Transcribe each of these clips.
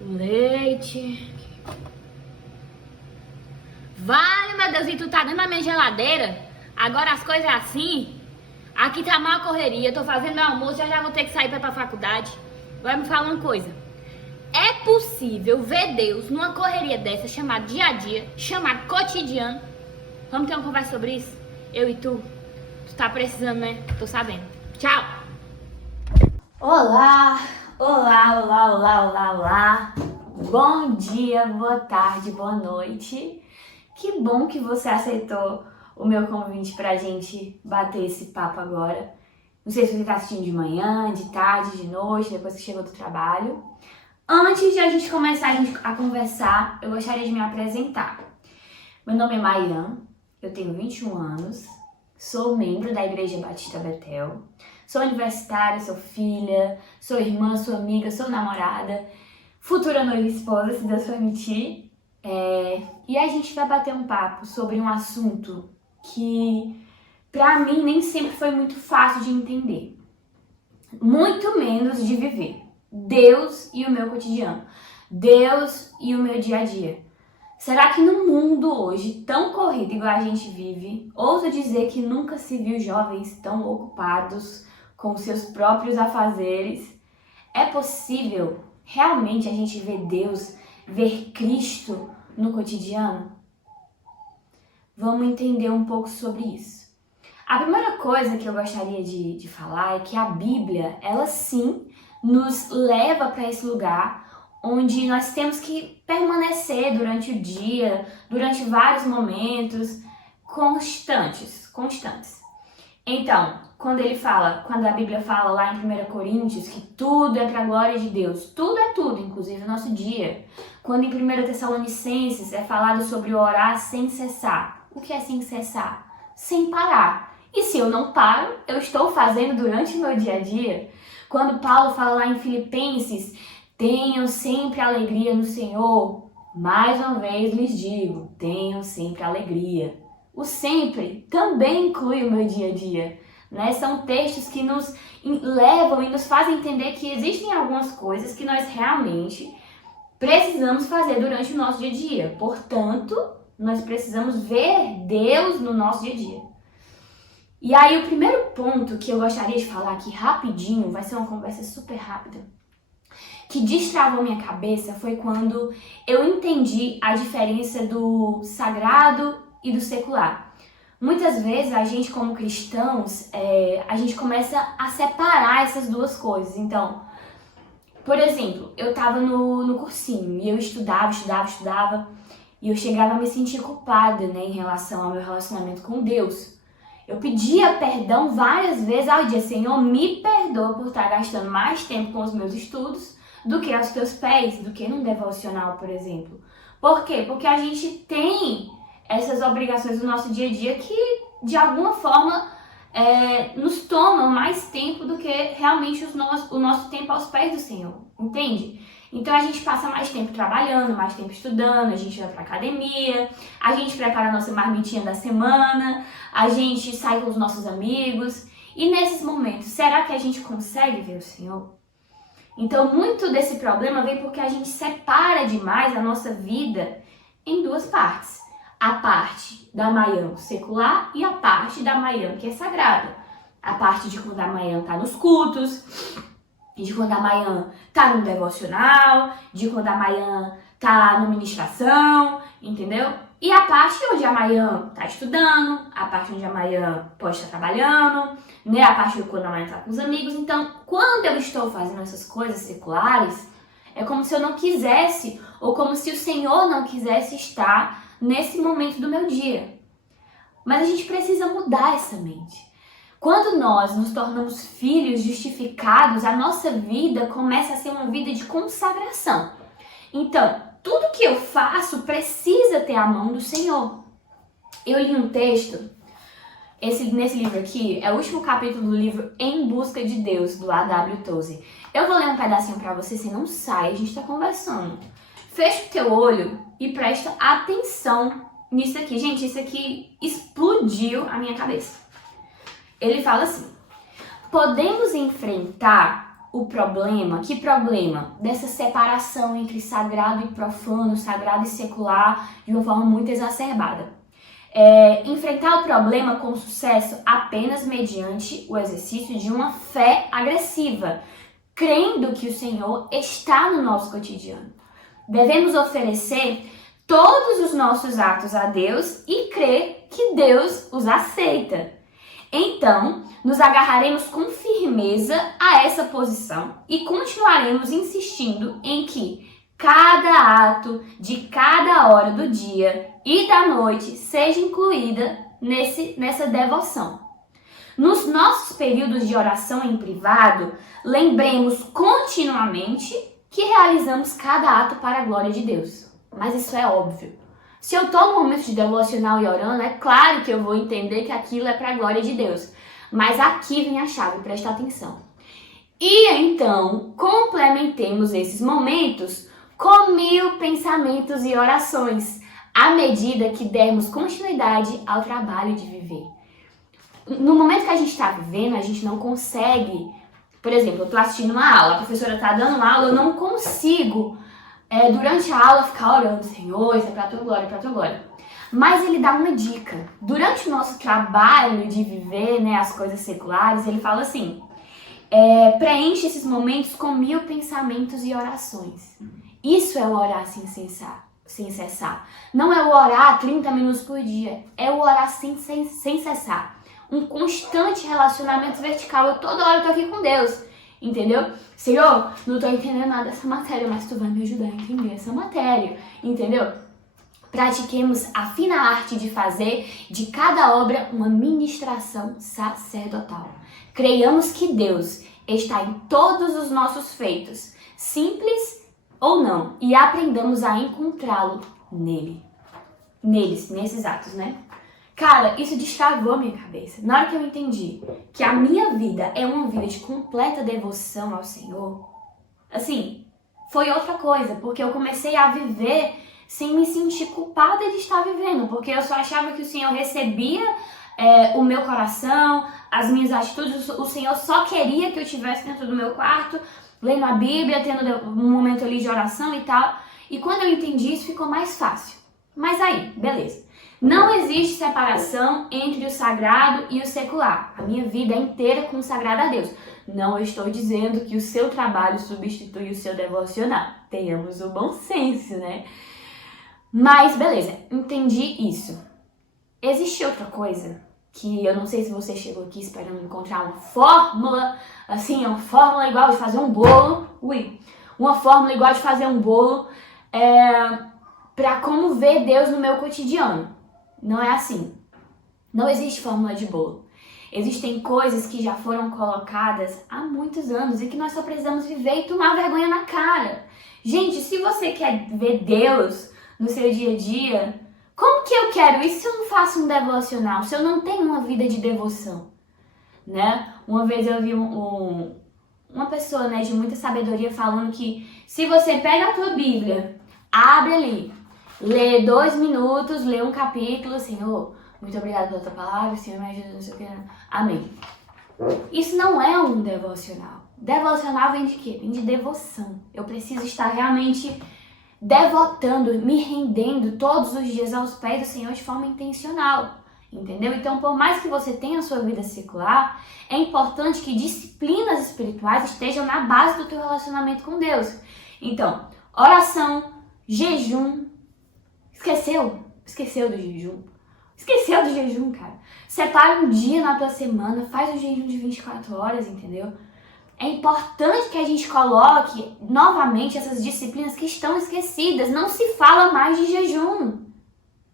Leite. Vale, meu Deus, e tu tá dentro da minha geladeira? Agora as coisas é assim. Aqui tá mal correria, eu tô fazendo meu almoço, já vou ter que sair pra ir pra faculdade. Agora me fala uma coisa. É possível ver Deus numa correria dessa, chamada dia a dia, chamada cotidiano? Vamos ter uma conversa sobre isso? Eu e tu? Tu tá precisando, né? Tô sabendo. Tchau! Olá! Olá, olá, olá, olá, olá! Bom dia, boa tarde, boa noite! Que bom que você aceitou o meu convite pra gente bater esse papo agora. Não sei se você tá assistindo de manhã, de tarde, de noite, depois que chegou do trabalho. Antes de a gente começar a conversar, eu gostaria de me apresentar. Meu nome é Maian, eu tenho 21 anos, sou membro da Igreja Batista Betel, sou universitária, sou filha, sou irmã, sou amiga, sou namorada, futura noiva e esposa, se Deus permitir. E a gente vai bater um papo sobre um assunto que, pra mim, nem sempre foi muito fácil de entender, muito menos de viver. Deus e o meu cotidiano, Deus e o meu dia a dia. Será que no mundo hoje, tão corrido igual a gente vive, ouso dizer que nunca se viu jovens tão ocupados com seus próprios afazeres? É possível realmente a gente ver Deus, ver Cristo no cotidiano? Vamos entender um pouco sobre isso. A primeira coisa que eu gostaria de falar é que a Bíblia, ela sim, nos leva para esse lugar onde nós temos que permanecer durante o dia, durante vários momentos, constantes. Então, quando a Bíblia fala lá em 1 Coríntios que tudo é para a glória de Deus, tudo é tudo, inclusive o nosso dia. Quando em 1 Tessalonicenses é falado sobre orar sem cessar. O que é sem cessar? Sem parar. E se eu não paro, eu estou fazendo durante o meu dia a dia. Quando Paulo fala lá em Filipenses, tenham sempre alegria no Senhor. Mais uma vez lhes digo, tenham sempre alegria. O sempre também inclui o meu dia a dia, né? São textos que nos levam e nos fazem entender que existem algumas coisas que nós realmente precisamos fazer durante o nosso dia a dia. Portanto, nós precisamos ver Deus no nosso dia a dia. E aí o primeiro ponto que eu gostaria de falar aqui rapidinho, vai ser uma conversa super rápida, que destravou minha cabeça foi quando eu entendi a diferença do sagrado e do secular. Muitas vezes a gente como cristãos, a gente começa a separar essas duas coisas. Então, por exemplo, eu tava no cursinho e eu estudava, e eu chegava a me sentir culpada, né, em relação ao meu relacionamento com Deus. Eu pedia perdão várias vezes ao dia. Senhor, me perdoa por estar gastando mais tempo com os meus estudos do que aos teus pés, do que num devocional, por exemplo. Por quê? Porque a gente tem essas obrigações do nosso dia a dia que, de alguma forma, nos tomam mais tempo do que realmente o nosso tempo aos pés do Senhor, entende? Então a gente passa mais tempo trabalhando, mais tempo estudando, a gente vai pra academia, a gente prepara a nossa marmitinha da semana, a gente sai com os nossos amigos. E nesses momentos, será que a gente consegue ver o Senhor? Então muito desse problema vem porque a gente separa demais a nossa vida em duas partes. A parte da Maian secular e a parte da Maian que é sagrada. A parte de quando a Maian tá nos cultos, de quando a Maian tá no devocional, de quando a Maian tá na ministração, entendeu? E a parte onde a Maian tá estudando, a parte onde a Maian pode estar trabalhando, né? A parte de quando a Maian tá com os amigos. Então, quando eu estou fazendo essas coisas seculares, é como se eu não quisesse, ou como se o Senhor não quisesse estar nesse momento do meu dia. Mas a gente precisa mudar essa mente. Quando nós nos tornamos filhos justificados, a nossa vida começa a ser uma vida de consagração. Então, tudo que eu faço precisa ter a mão do Senhor. Eu li um texto, nesse livro aqui, é o último capítulo do livro Em Busca de Deus, do A.W. Tozer. Eu vou ler um pedacinho pra você, se não sai, a gente tá conversando. Fecha o teu olho e presta atenção nisso aqui. Gente, isso aqui explodiu a minha cabeça. Ele fala assim: podemos enfrentar o problema? Que problema? Dessa separação entre sagrado e profano, sagrado e secular, de uma forma muito exacerbada. Enfrentar o problema com sucesso apenas mediante o exercício de uma fé agressiva, crendo que o Senhor está no nosso cotidiano. Devemos oferecer todos os nossos atos a Deus e crer que Deus os aceita. Então, nos agarraremos com firmeza a essa posição e continuaremos insistindo em que cada ato de cada hora do dia e da noite seja incluída nessa devoção. Nos nossos períodos de oração em privado, lembremos continuamente que realizamos cada ato para a glória de Deus. Mas isso é óbvio. Se eu estou no momento de devocional e orando, é claro que eu vou entender que aquilo é para a glória de Deus. Mas aqui vem a chave, presta atenção. E então, complementemos esses momentos com 1000 pensamentos e orações, à medida que dermos continuidade ao trabalho de viver. No momento que a gente está vivendo, a gente não consegue. Por exemplo, eu estou assistindo uma aula, a professora está dando aula, eu não consigo, durante a aula, ficar orando, Senhor, isso é para a tua glória, para a tua glória. Mas ele dá uma dica. Durante o nosso trabalho de viver, as coisas seculares, ele fala assim, preenche esses momentos com 1000 pensamentos e orações. Isso é o orar sem cessar. Não é o orar 30 minutos por dia, é o orar sem cessar. Um constante relacionamento vertical. Eu toda hora tô aqui com Deus, entendeu? Senhor, não tô entendendo nada dessa matéria, mas tu vai me ajudar a entender essa matéria, entendeu? Pratiquemos a fina arte de fazer de cada obra uma ministração sacerdotal. Creiamos que Deus está em todos os nossos feitos, simples ou não, e aprendamos a encontrá-lo nesses atos, Cara, isso destravou a minha cabeça. Na hora que eu entendi que a minha vida é uma vida de completa devoção ao Senhor, assim, foi outra coisa, porque eu comecei a viver sem me sentir culpada de estar vivendo, porque eu só achava que o Senhor recebia o meu coração, as minhas atitudes, o Senhor só queria que eu estivesse dentro do meu quarto, lendo a Bíblia, tendo um momento ali de oração e tal, e quando eu entendi isso ficou mais fácil. Mas aí, beleza. Não existe separação entre o sagrado e o secular. A minha vida é inteira consagrada a Deus. Não estou dizendo que o seu trabalho substitui o seu devocional. Tenhamos o bom senso, Mas, beleza, entendi isso. Existe outra coisa que eu não sei se você chegou aqui esperando encontrar uma fórmula, assim, uma fórmula igual de fazer um bolo. Uma fórmula igual de fazer um bolo para como ver Deus no meu cotidiano. Não é assim. Não existe fórmula de bolo. Existem coisas que já foram colocadas há muitos anos e que nós só precisamos viver e tomar vergonha na cara. Gente, se você quer ver Deus no seu dia a dia, como que eu quero isso se eu não faço um devocional, se eu não tenho uma vida de devoção? Uma vez eu vi uma pessoa de muita sabedoria falando que se você pega a tua Bíblia, abre ali, lê 2 minutos, lê um capítulo, Senhor, muito obrigada pela tua palavra, Senhor, me ajuda, não sei o que. Amém. Isso não é um devocional. Devocional vem de quê? Vem de devoção. Eu preciso estar realmente devotando, me rendendo todos os dias aos pés do Senhor de forma intencional. Entendeu? Então, por mais que você tenha a sua vida secular, é importante que disciplinas espirituais estejam na base do teu relacionamento com Deus. Então, oração, jejum. Esqueceu do jejum. Esqueceu do jejum, cara. Separa um dia na tua semana, faz um jejum de 24 horas, entendeu? É importante que a gente coloque novamente essas disciplinas que estão esquecidas. Não se fala mais de jejum.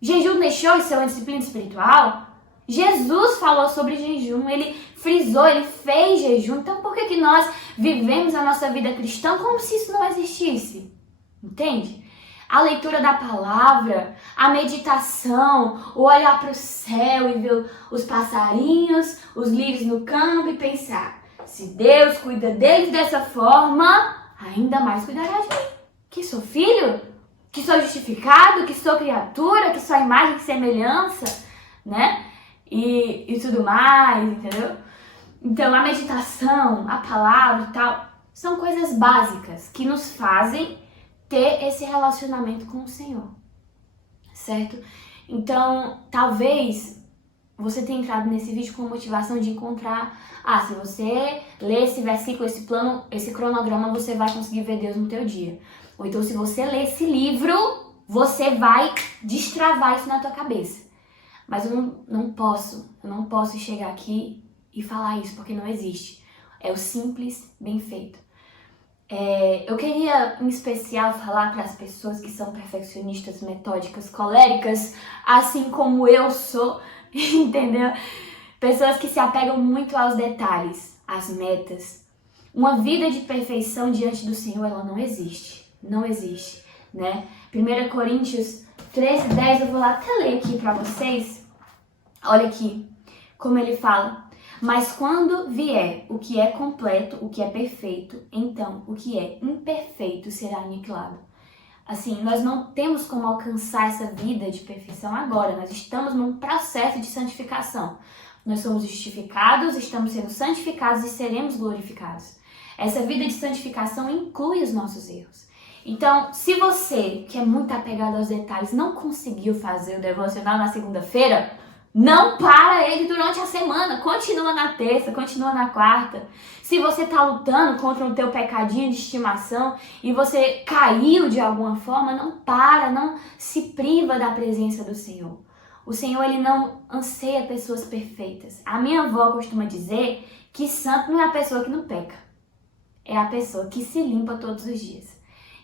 Jejum deixou de ser uma disciplina espiritual? Jesus falou sobre jejum, ele frisou, ele fez jejum. Então por que nós vivemos a nossa vida cristã como se isso não existisse? Entende? A leitura da palavra, a meditação, o olhar para o céu e ver os passarinhos, os lírios no campo e pensar, se Deus cuida deles dessa forma, ainda mais cuidará de mim, que sou filho, que sou justificado, que sou criatura, que sou imagem e semelhança, E tudo mais, entendeu? Então, a meditação, a palavra e tal, São coisas básicas que nos fazem ter esse relacionamento com o Senhor, certo? Então, talvez você tenha entrado nesse vídeo com a motivação de encontrar, se você ler esse versículo, esse plano, esse cronograma, você vai conseguir ver Deus no teu dia. Ou então, se você ler esse livro, você vai destravar isso na tua cabeça. Mas eu não posso chegar aqui e falar isso, porque não existe. É o simples, bem feito. Eu queria, em especial, falar para as pessoas que são perfeccionistas, metódicas, coléricas, assim como eu sou, entendeu? Pessoas que se apegam muito aos detalhes, às metas. Uma vida de perfeição diante do Senhor, ela não existe. Não existe, né? 1 Coríntios 13:10, eu vou lá até ler aqui para vocês. Olha aqui como ele fala. Mas quando vier o que é completo, o que é perfeito, então o que é imperfeito será aniquilado. Assim, nós não temos como alcançar essa vida de perfeição agora. Nós estamos num processo de santificação. Nós somos justificados, estamos sendo santificados e seremos glorificados. Essa vida de santificação inclui os nossos erros. Então, se você, que é muito apegado aos detalhes, não conseguiu fazer o devocional na segunda-feira, não para ele durante a semana, continua na terça, continua na quarta. Se você está lutando contra o teu pecadinho de estimação e você caiu de alguma forma, não se priva da presença do Senhor. O Senhor, ele não anseia pessoas perfeitas. A minha avó costuma dizer que santo não é a pessoa que não peca, é a pessoa que se limpa todos os dias.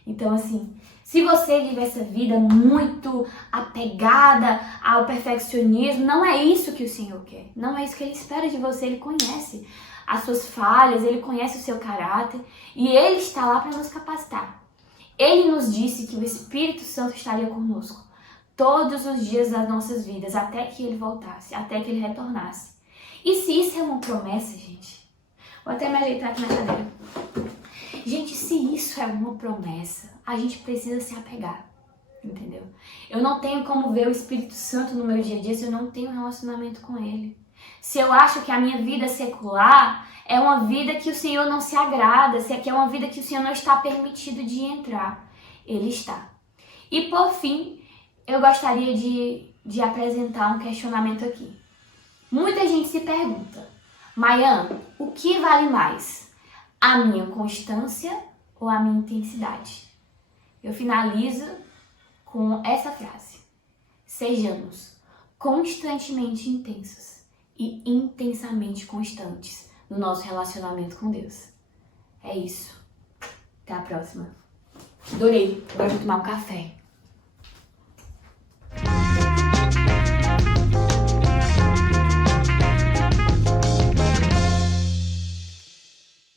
Então, assim, se você vive essa vida muito apegada ao perfeccionismo, não é isso que o Senhor quer. Não é isso que Ele espera de você. Ele conhece as suas falhas, Ele conhece o seu caráter e Ele está lá para nos capacitar. Ele nos disse que o Espírito Santo estaria conosco todos os dias das nossas vidas, até que Ele voltasse, até que Ele retornasse. E se isso é uma promessa, gente? Vou até me ajeitar aqui na cadeira. Gente, se isso é uma promessa, a gente precisa se apegar, entendeu? Eu não tenho como ver o Espírito Santo no meu dia a dia se eu não tenho um relacionamento com Ele. Se eu acho que a minha vida secular é uma vida que o Senhor não se agrada, se é uma vida que o Senhor não está permitido de entrar, Ele está. E por fim, eu gostaria de apresentar um questionamento aqui. Muita gente se pergunta, Maiane, o que vale mais? A minha constância ou a minha intensidade? Eu finalizo com essa frase. Sejamos constantemente intensos e intensamente constantes no nosso relacionamento com Deus. É isso. Até a próxima. Adorei. Agora eu vou tomar um café.